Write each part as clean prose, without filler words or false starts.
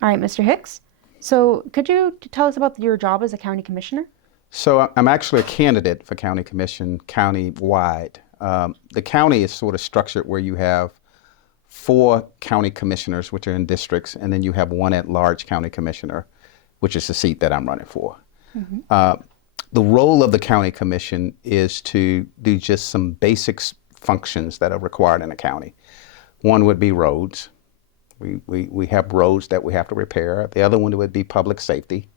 All right, Mr. Hicks. So, could you tell us about your job as a county commissioner? So I'm actually a candidate for county commission county-wide. The county is sort of structured where you have four county commissioners, which are in districts, and then you have one at-large county commissioner, which is the seat that I'm running for. Hmm. The role of the county commission is to do just some basic functions that are required in a county. One would be roads. We have roads that we have to repair. The other one would be public safety.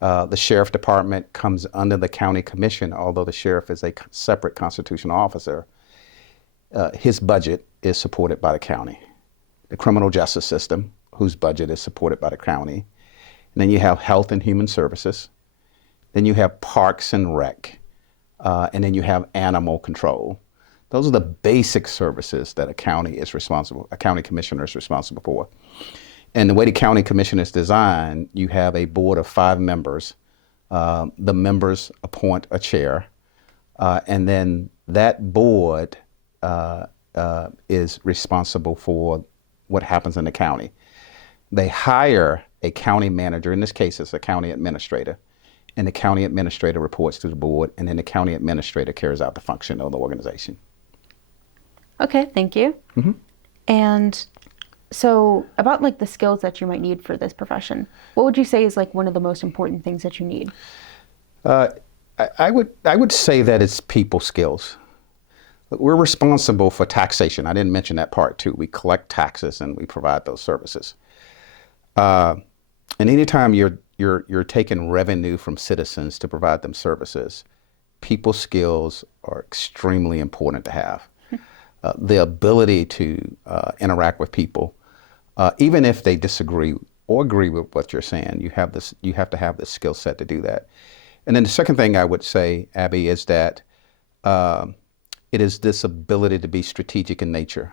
The sheriff department comes under the county commission, although the sheriff is a separate constitutional officer. His budget is supported by the county. The criminal justice system, whose budget is supported by the county. And then you have health and human services. Then you have parks and rec. And then you have animal control. Those are the basic services that a county commissioner is responsible for. And the way the county commission is designed, you have a board of 5 members. The members appoint a chair, and then that board is responsible for what happens in the county. They hire a county manager, in this case it's a county administrator, and the county administrator reports to the board, and then the county administrator carries out the function of the organization. Okay, thank you. Mm-hmm. And so, about like the skills that you might need for this profession, what would you say is like one of the most important things that you need? Uh, I would say that it's people skills. We're responsible for taxation. I didn't mention that part too. We collect taxes and we provide those services. And anytime you're taking revenue from citizens to provide them services, people skills are extremely important to have. The ability to interact with people, even if they disagree or agree with what you're saying, you have to have the skill set to do that. And then the second thing I would say, Abby, is that it is this ability to be strategic in nature,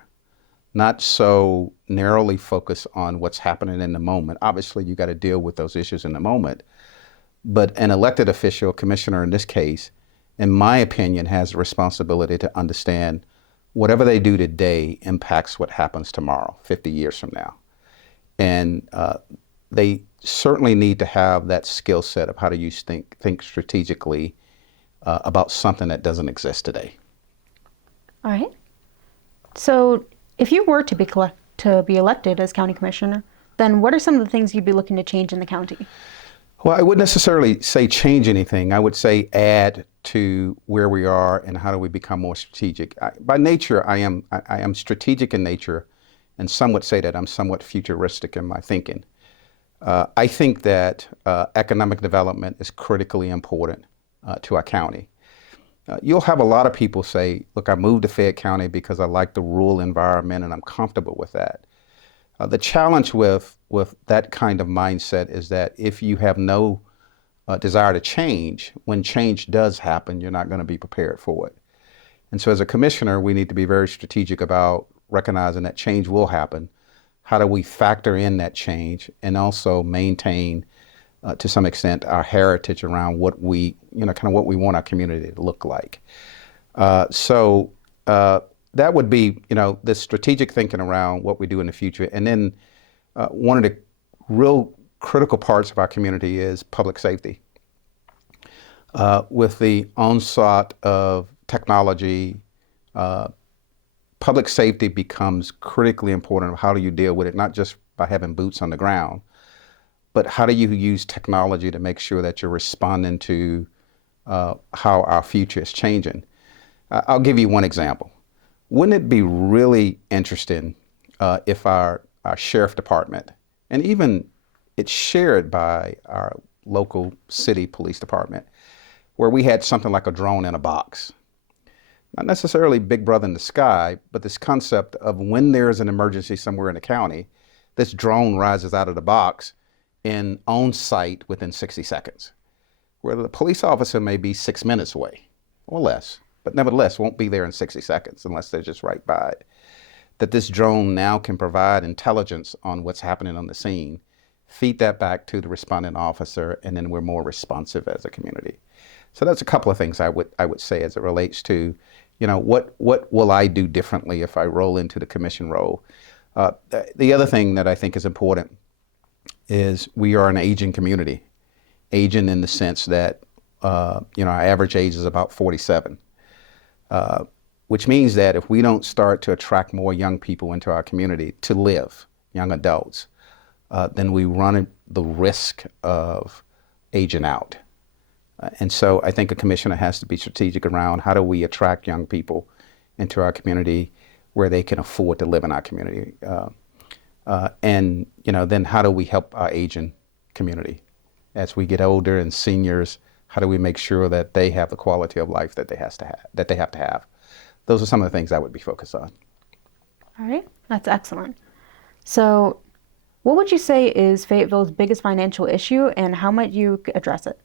not so narrowly focused on what's happening in the moment. Obviously, you got to deal with those issues in the moment, but an elected official, commissioner in this case, in my opinion, has a responsibility to understand whatever they do today impacts what happens tomorrow, 50 years from now. And they certainly need to have that skill set of how to think strategically about something that doesn't exist today. All right. So, if you were to be elected as county commissioner, then what are some of the things you'd be looking to change in the county? Well, I wouldn't necessarily say change anything. I would say add to where we are and how do we become more strategic. By nature, I am strategic in nature, and some would say that I'm somewhat futuristic in my thinking. I think that economic development is critically important to our county. You'll have a lot of people say, look, I moved to Fayette County because I like the rural environment and I'm comfortable with that. The challenge with that kind of mindset is that if you have no desire to change, when change does happen, you're not going to be prepared for it. And so as a commissioner, we need to be very strategic about recognizing that change will happen. How do we factor in that change and also maintain, to some extent, our heritage around what we want our community to look like? That would be, the strategic thinking around what we do in the future. And then one of the real critical parts of our community is public safety. With the onslaught of technology, public safety becomes critically important. How do you deal with it? Not just by having boots on the ground, but how do you use technology to make sure that you're responding to how our future is changing? I'll give you one example. Wouldn't it be really interesting if our sheriff department, and even it's shared by our local city police department, where we had something like a drone in a box? Not necessarily Big Brother in the sky, but this concept of when there's an emergency somewhere in the county, this drone rises out of the box and on site within 60 seconds, where the police officer may be 6 minutes away or less, but nevertheless won't be there in 60 seconds unless they're just right by it. That this drone now can provide intelligence on what's happening on the scene, feed that back to the responding officer, and then we're more responsive as a community. So that's a couple of things I would say as it relates to, what will I do differently if I roll into the commission role? The other thing that I think is important, is we are an aging community. Aging in the sense that, our average age is about 47, which means that if we don't start to attract more young people into our community to live, young adults, then we run the risk of aging out. And so I think a commissioner has to be strategic around how do we attract young people into our community where they can afford to live in our community. And then how do we help our aging community? As we get older and seniors, how do we make sure that they have the quality of life that they have to have? Those are some of the things I would be focused on. All right, that's excellent. So what would you say is Fayetteville's biggest financial issue, and how might you address it?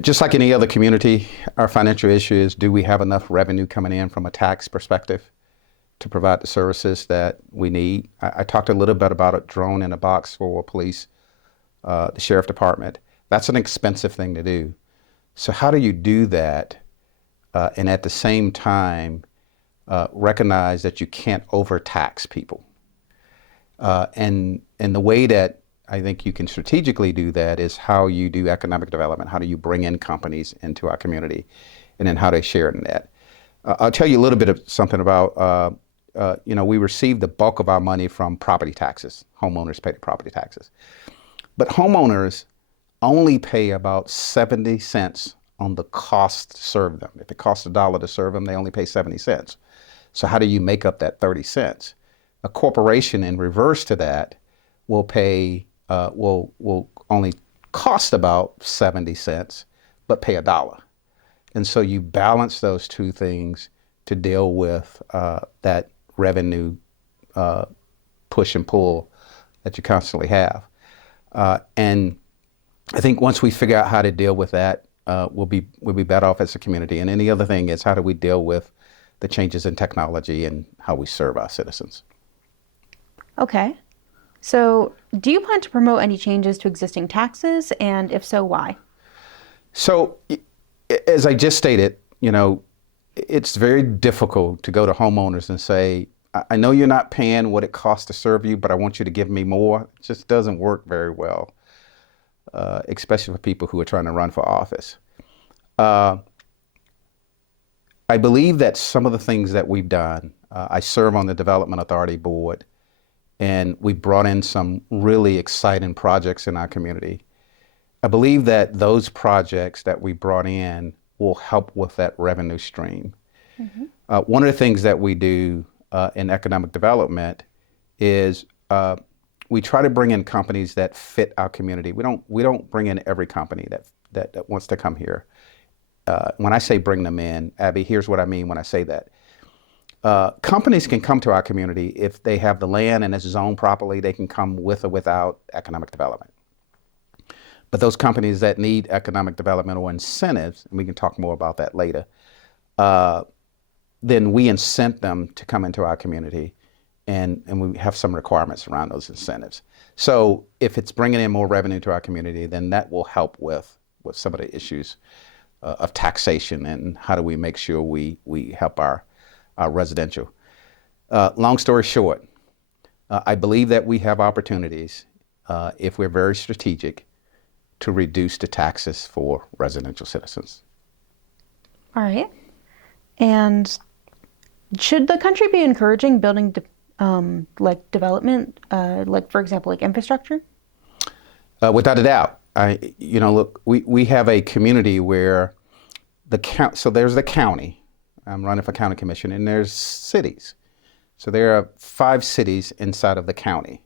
Just like any other community, our financial issue is, do we have enough revenue coming in from a tax perspective to provide the services that we need? I talked a little bit about a drone in a box for police, the sheriff department. That's an expensive thing to do. So how do you do that and at the same time recognize that you can't overtax people? And the way that I think you can strategically do that is how you do economic development. How do you bring in companies into our community, and then how they share in that? I'll tell you a little bit of something about, we receive the bulk of our money from property taxes. Homeowners pay the property taxes. But homeowners only pay about 70 cents on the cost to serve them. If it costs $1 to serve them, they only pay 70 cents. So how do you make up that 30 cents? A corporation, in reverse to that, will pay, will only cost about 70 cents, but pay $1. And so you balance those two things to deal with that revenue push and pull that you constantly have. And I think once we figure out how to deal with that, we'll be better off as a community. And then the other thing is, how do we deal with the changes in technology and how we serve our citizens? Okay. So do you plan to promote any changes to existing taxes? And if so, why? So as I just stated, it's very difficult to go to homeowners and say, I know you're not paying what it costs to serve you, but I want you to give me more. It just doesn't work very well, especially for people who are trying to run for office. I believe that some of the things that we've done, I serve on the Development Authority Board, and we brought in some really exciting projects in our community. I believe that those projects that we brought in will help with that revenue stream. Mm-hmm. One of the things that we do in economic development is we try to bring in companies that fit our community. We don't bring in every company that wants to come here. When I say bring them in, Abby, here's what I mean when I say that. Companies can come to our community if they have the land and it's zoned properly. They can come with or without economic development. But those companies that need economic development or incentives, and we can talk more about that later, then we incent them to come into our community, and we have some requirements around those incentives. So if it's bringing in more revenue to our community, then that will help with some of the issues of taxation and how do we make sure we help our residential. Long story short, I believe that we have opportunities, if we're very strategic, to reduce the taxes for residential citizens. All right. And should the country be encouraging building development, for example, like infrastructure? Without a doubt. Look, we have a community where so there's the county. I'm running for county commission, and there's cities. So there are 5 cities inside of the county.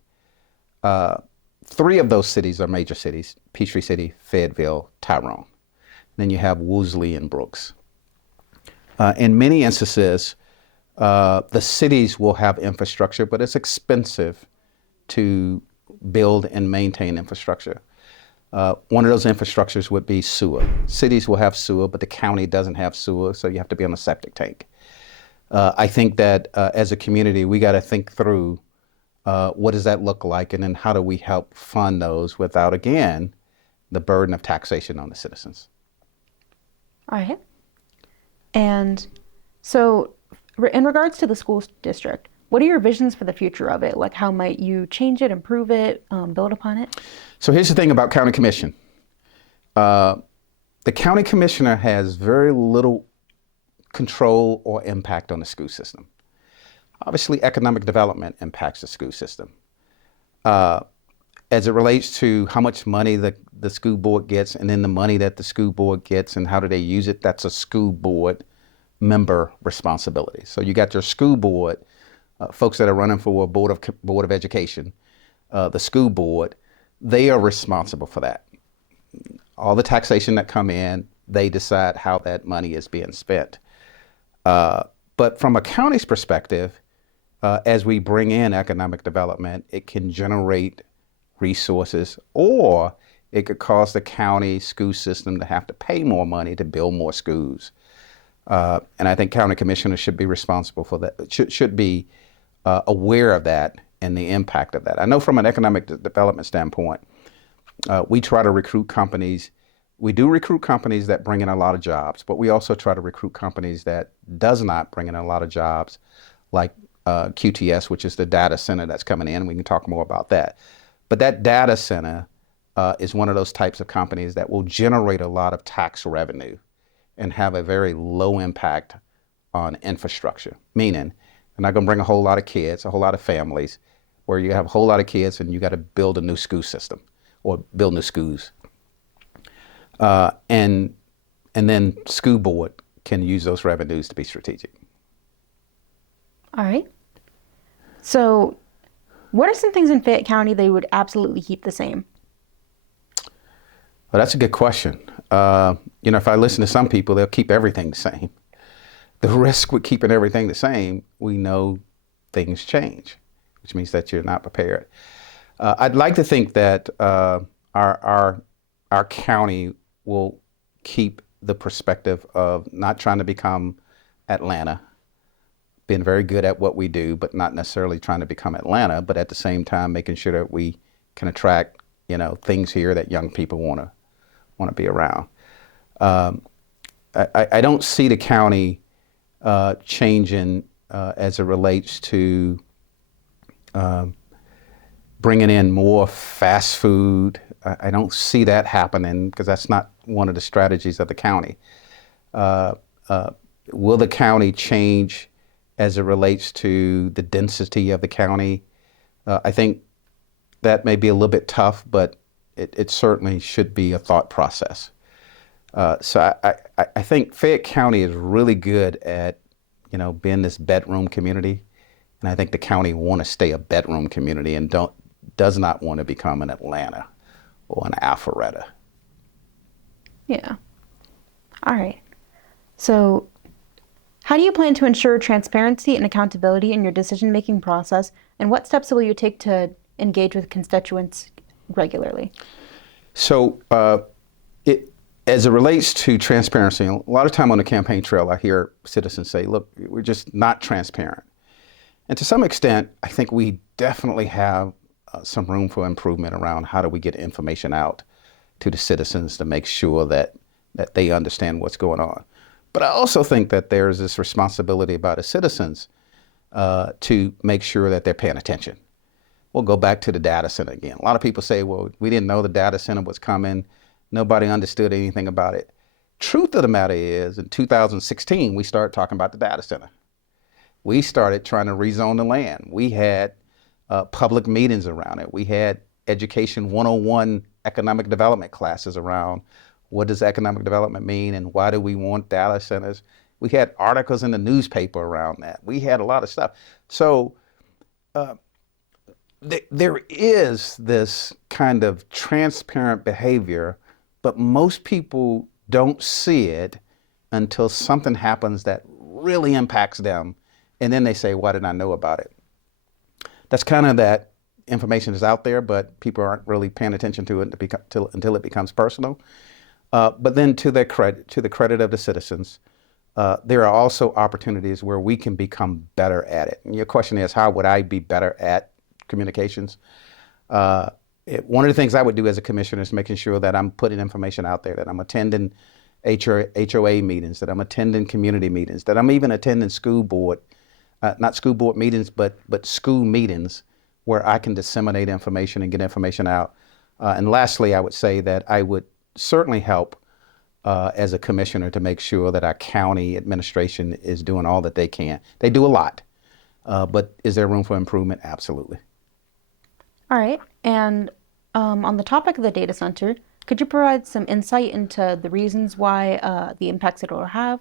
3 of those cities are major cities: Peachtree City, Fayetteville, Tyrone. Then you have Woolsey and Brooks. In many instances, the cities will have infrastructure, but it's expensive to build and maintain infrastructure. One of those infrastructures would be sewer. Cities will have sewer, but the county doesn't have sewer, so you have to be on a septic tank. I think that as a community, we got to think through what does that look like, and then how do we help fund those without, again, the burden of taxation on the citizens. All right. And so in regards to the school district, what are your visions for the future of it? Like, how might you change it, improve it, build upon it? So here's the thing about county commission. The county commissioner has very little control or impact on the school system. Obviously, economic development impacts the school system. As it relates to how much money the school board gets, and then the money that the school board gets and how do they use it, that's a school board member responsibility. So you got your school board, folks that are running for a board of education, the school board, they are responsible for that. All the taxation that come in, they decide how that money is being spent. But from a county's perspective, as we bring in economic development, it can generate resources, or it could cause the county school system to have to pay more money to build more schools. And I think county commissioners should be responsible for that, should be aware of that and the impact of that. I know from an economic development standpoint, we try to recruit companies. We do recruit companies that bring in a lot of jobs, but we also try to recruit companies that does not bring in a lot of jobs, like QTS, which is the data center that's coming in. We can talk more about that. But that data center is one of those types of companies that will generate a lot of tax revenue and have a very low impact on infrastructure. Meaning, they're not going to bring a whole lot of kids, a whole lot of families, where you have a whole lot of kids and you got to build a new school system or build new schools. And then school board can use those revenues to be strategic. All right. So, what are some things in Fayette County they would absolutely keep the same? Well, that's a good question. If I listen to some people, they'll keep everything the same. The risk with keeping everything the same, we know things change, which means that you're not prepared. I'd like to think that our county will keep the perspective of not trying to become Atlanta, being very good at what we do, but not necessarily trying to become Atlanta, but at the same time making sure that we can attract, things here that young people want to be around. I don't see the county changing as it relates to bringing in more fast food. I don't see that happening because that's not one of the strategies of the county. Will the county change as it relates to the density of the county? I think that may be a little bit tough, but it certainly should be a thought process. So I think Fayette County is really good at, being this bedroom community. And I think the county want to stay a bedroom community and does not want to become an Atlanta or an Alpharetta. Yeah. All right. So, how do you plan to ensure transparency and accountability in your decision-making process, and what steps will you take to engage with constituents regularly? So, as it relates to transparency, a lot of time on the campaign trail, I hear citizens say, look, we're just not transparent. And to some extent, I think we definitely have some room for improvement around how do we get information out to the citizens to make sure that they understand what's going on. But I also think that there's this responsibility by the citizens to make sure that they're paying attention. We'll go back to the data center again. A lot of people say, well, we didn't know the data center was coming. Nobody understood anything about it. Truth of the matter is, in 2016, we started talking about the data center. We started trying to rezone the land. We had public meetings around it. We had Education 101 economic development classes around what does economic development mean and why do we want data centers. We had articles in the newspaper around that. We had a lot of stuff. So there is this kind of transparent behavior, but most people don't see it until something happens that really impacts them. And then they say, why didn't I know about it? That's kind of that information is out there, but people aren't really paying attention to it until it becomes personal. But then to the credit of the citizens, there are also opportunities where we can become better at it. And your question is, how would I be better at communications? One of the things I would do as a commissioner is making sure that I'm putting information out there, that I'm attending HOA meetings, that I'm attending community meetings, that I'm even attending school board not school board meetings, but school meetings where I can disseminate information and get information out. And lastly, I would say that I would certainly help as a commissioner to make sure that our county administration is doing all that they can. They do a lot, but is there room for improvement? Absolutely. All right. And on the topic of the data center, could you provide some insight into the reasons why the impacts it will have?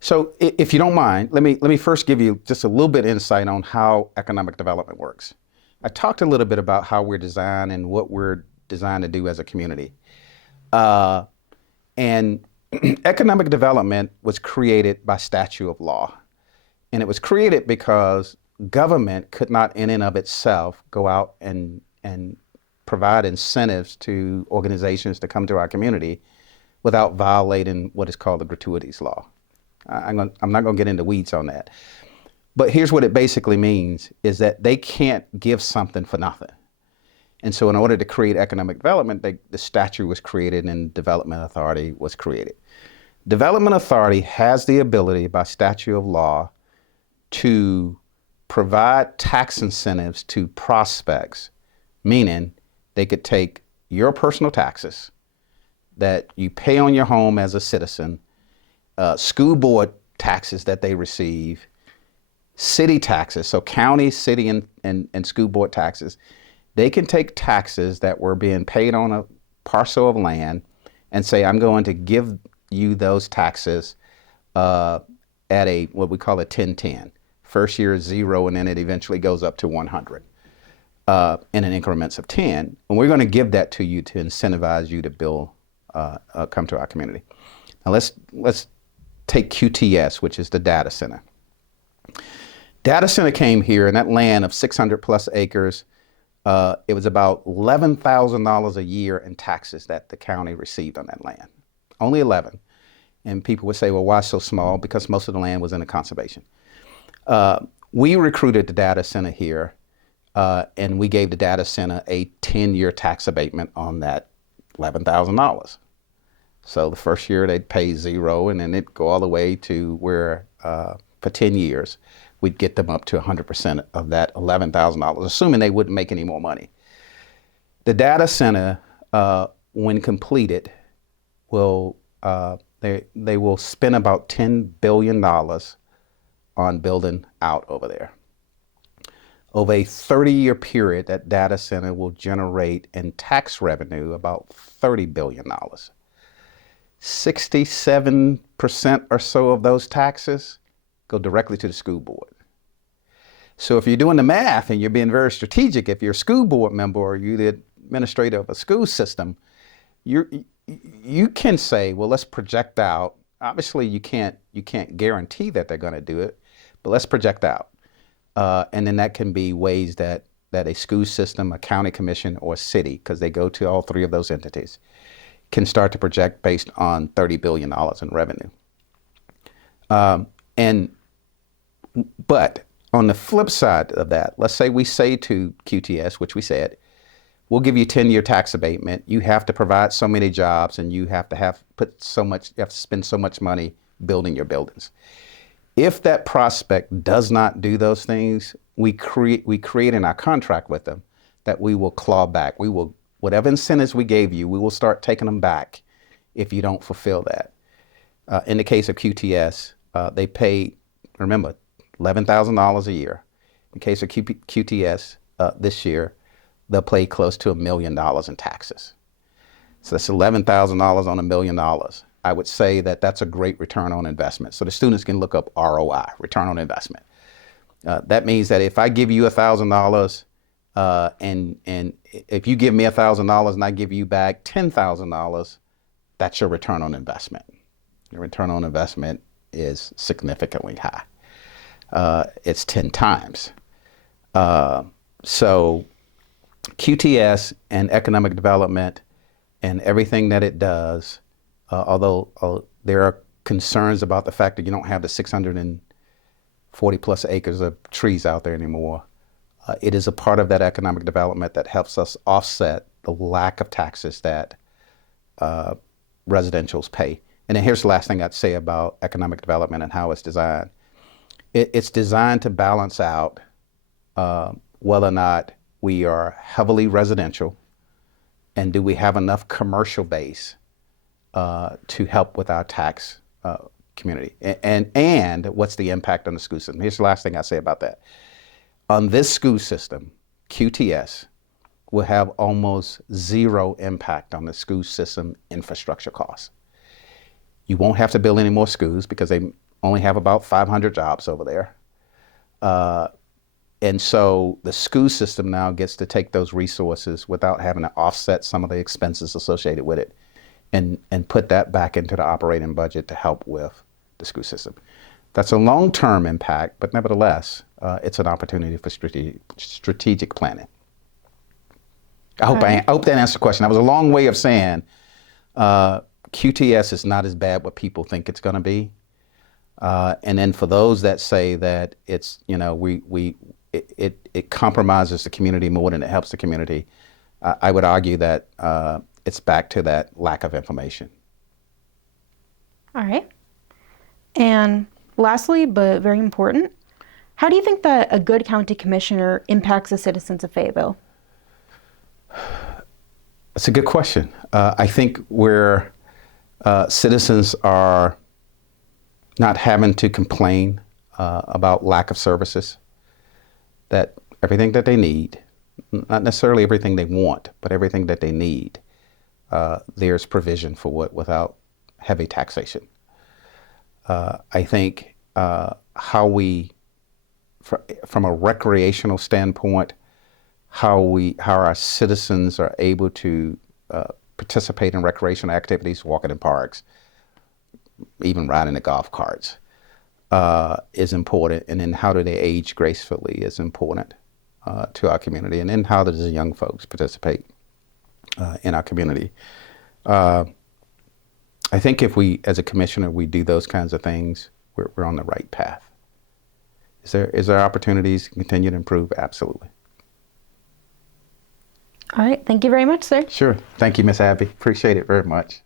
So, if you don't mind, let me first give you just a little bit of insight on how economic development works. I talked a little bit about how we're designed and what we're designed to do as a community. And economic development was created by statute of law. And it was created because government could not in and of itself go out and provide incentives to organizations to come to our community without violating what is called the gratuities law. I'm not going to get into weeds on that. But here's what it basically means is that they can't give something for nothing. And so in order to create economic development, the statute was created and development authority was created. Development authority has the ability by statute of law to provide tax incentives to prospects, meaning they could take your personal taxes that you pay on your home as a citizen, school board taxes that they receive, city taxes, so county, city, and school board taxes. They can take taxes that were being paid on a parcel of land and say, I'm going to give you those taxes at a what we call a 10-10. First year is 0, and then it eventually goes up to 100 in an increments of 10. And we're going to give that to you to incentivize you to build, come to our community. Now let's take QTS, which is the data center. Data center came here, and that land of 600 plus acres, it was about $11,000 a year in taxes that the county received on that land. Only 11. And people would say, well, why so small? Because most of the land was in a conservation. We recruited the data center here, and we gave the data center a 10-year tax abatement on that $11,000. So the first year they'd pay 0, and then it'd go all the way to where for 10 years, we'd get them up to 100% of that $11,000, assuming they wouldn't make any more money. The data center, when completed, will they will spend about $10 billion on building out over there. Over a 30-year period, that data center will generate in tax revenue about $30 billion. 67% or so of those taxes go directly to the school board. So if you're doing the math and you're being very strategic, if you're a school board member or you're the administrator of a school system, you can say, well, let's project out. Obviously, you can't guarantee that they're going to do it, but let's project out. And then that can be ways that a school system, a county commission, or a city, because they go to all three of those entities, can start to project based on $30 billion in revenue. But on the flip side of that, let's say we say to QTS, which we said, we'll give you 10-year tax abatement. You have to provide so many jobs, and you have to spend so much money building your buildings. If that prospect does not do those things, we create in our contract with them that we will claw back. Whatever incentives we gave you, we will start taking them back if you don't fulfill that. In the case of QTS, they pay, remember, $11,000 a year. In the case of QTS, this year, they'll pay close to $1 million in taxes. So that's $11,000 on $1 million. I would say that that's a great return on investment. So the students can look up ROI, return on investment. That means that if I give you $1,000, and if you give me $1,000 and I give you back $10,000, that's your return on investment. Your return on investment is significantly high. It's 10 times. So QTS and economic development and everything that it does, although there are concerns about the fact that you don't have the 640 plus acres of trees out there anymore, it is a part of that economic development that helps us offset the lack of taxes that residentials pay. And then here's the last thing I'd say about economic development and how it's designed. It's designed to balance out whether or not we are heavily residential and do we have enough commercial base to help with our tax community, and what's the impact on the school system. Here's the last thing I say about that. On this school system, QTS will have almost zero impact on the school system infrastructure costs. You won't have to build any more schools because they only have about 500 jobs over there. And so the school system now gets to take those resources without having to offset some of the expenses associated with it and put that back into the operating budget to help with the school system. That's a long-term impact, but nevertheless, it's an opportunity for strategic planning. I hope that answers the question. That was a long way of saying QTS is not as bad what people think it's going to be. And then for those that say that it's, it compromises the community more than it helps the community, I would argue that it's back to that lack of information. All right. And lastly, but very important, how do you think that a good county commissioner impacts the citizens of Fayetteville? That's a good question. I think where citizens are not having to complain about lack of services, that everything that they need, not necessarily everything they want, but everything that they need, there's provision for it without heavy taxation. I think how we, from a recreational standpoint, how our citizens are able to participate in recreational activities, walking in parks, even riding the golf carts, is important. And then how do they age gracefully is important to our community. And then how does the young folks participate in our community? I think if we, as a commissioner, we do those kinds of things, we're on the right path. Is there opportunities to continue to improve? Absolutely. All right. Thank you very much, sir. Sure. Thank you, Miss Abby. Appreciate it very much.